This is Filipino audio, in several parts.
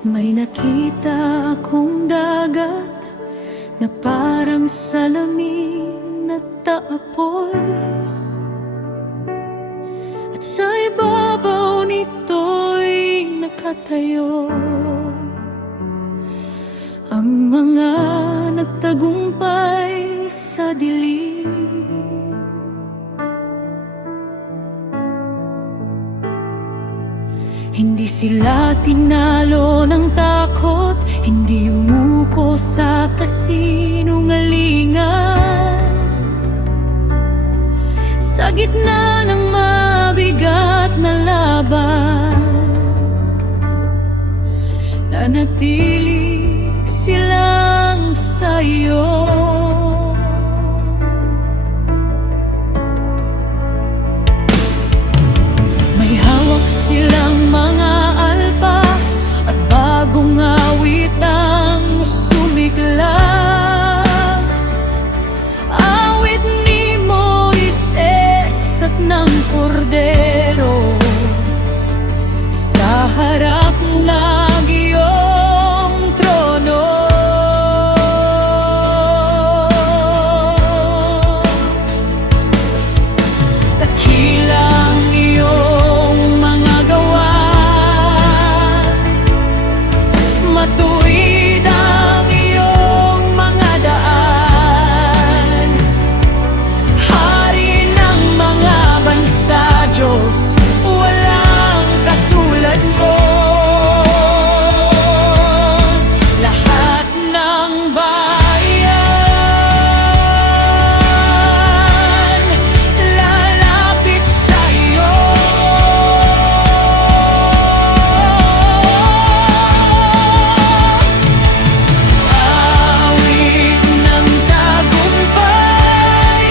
May nakita akong dagat na parang salamin na taapoy, at sa ibabaw nito'y nakatayo ang mga nagtagumpay sa dilim. Hindi sila tinalo ng takot, hindi umuko sa kasinungalingan. Sa gitna ng mabigat na laban, nanatili silang sa'yo. May hawak silang mga alpa at bagong awit ang sumigla. Awit ni Moises at ng Kordero sa harap ng iyong trono. Dakilang iyong mga gawa, matuwid ang iyong mga daan. Hari ng mga bansa, Diyos, walang katulad mo. Lahat ng bayan lalapit sa iyo. Awit ng tagumpay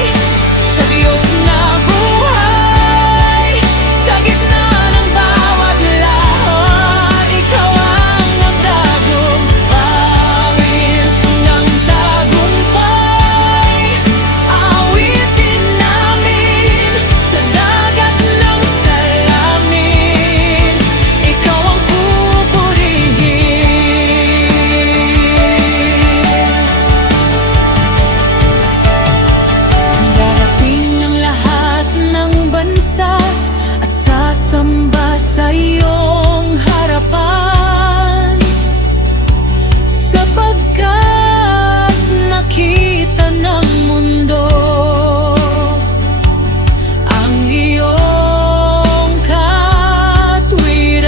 sa Diyos na buhay. Sa gitna ng bawat lahat, ikaw ang nagtagumpay. Awit ng tagumpay, awitin namin sa dagat ng salamin. Ikaw ang pupurihin. Darating ang lahat ng bansa at sasamba sa iyong harapan, sapagkat nakita ng mundo ang iyong katwiran.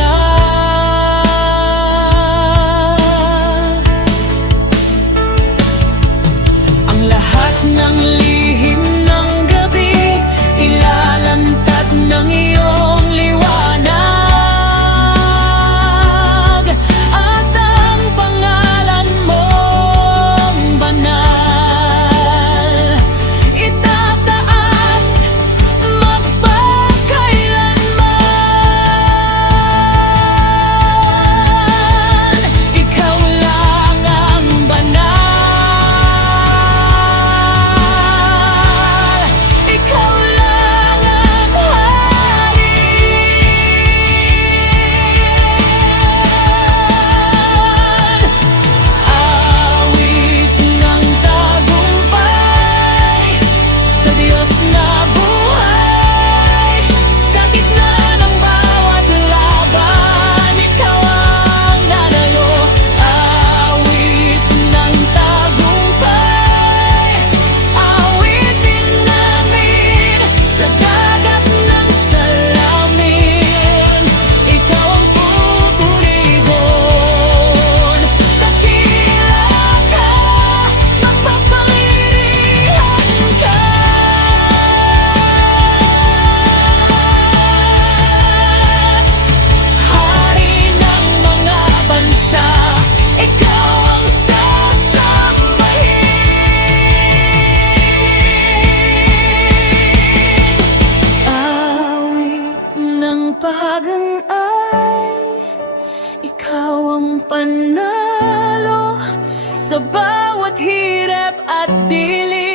Ang lahat ng lihim ng gabi ilalantad ng iyong liwanag, at ang pangalan mong banal itataas magpakailanman. Ikaw lang ang banal, ikaw lang ang hari. Awit ng tagumpay sa Diyos na buhay. Sa gitna ng bawat laban, ikaw ang nanalo. Awit ng tagumpay, awitin namin sa dagat ng salamin. Ikaw ang pupurihin. Dakila ka, makapangyarihan ka. Hari ng mga bansa, ikaw ang sasambahin. Awit ng pag-angay, ikaw ang panalo sa bawat hirap at dilim.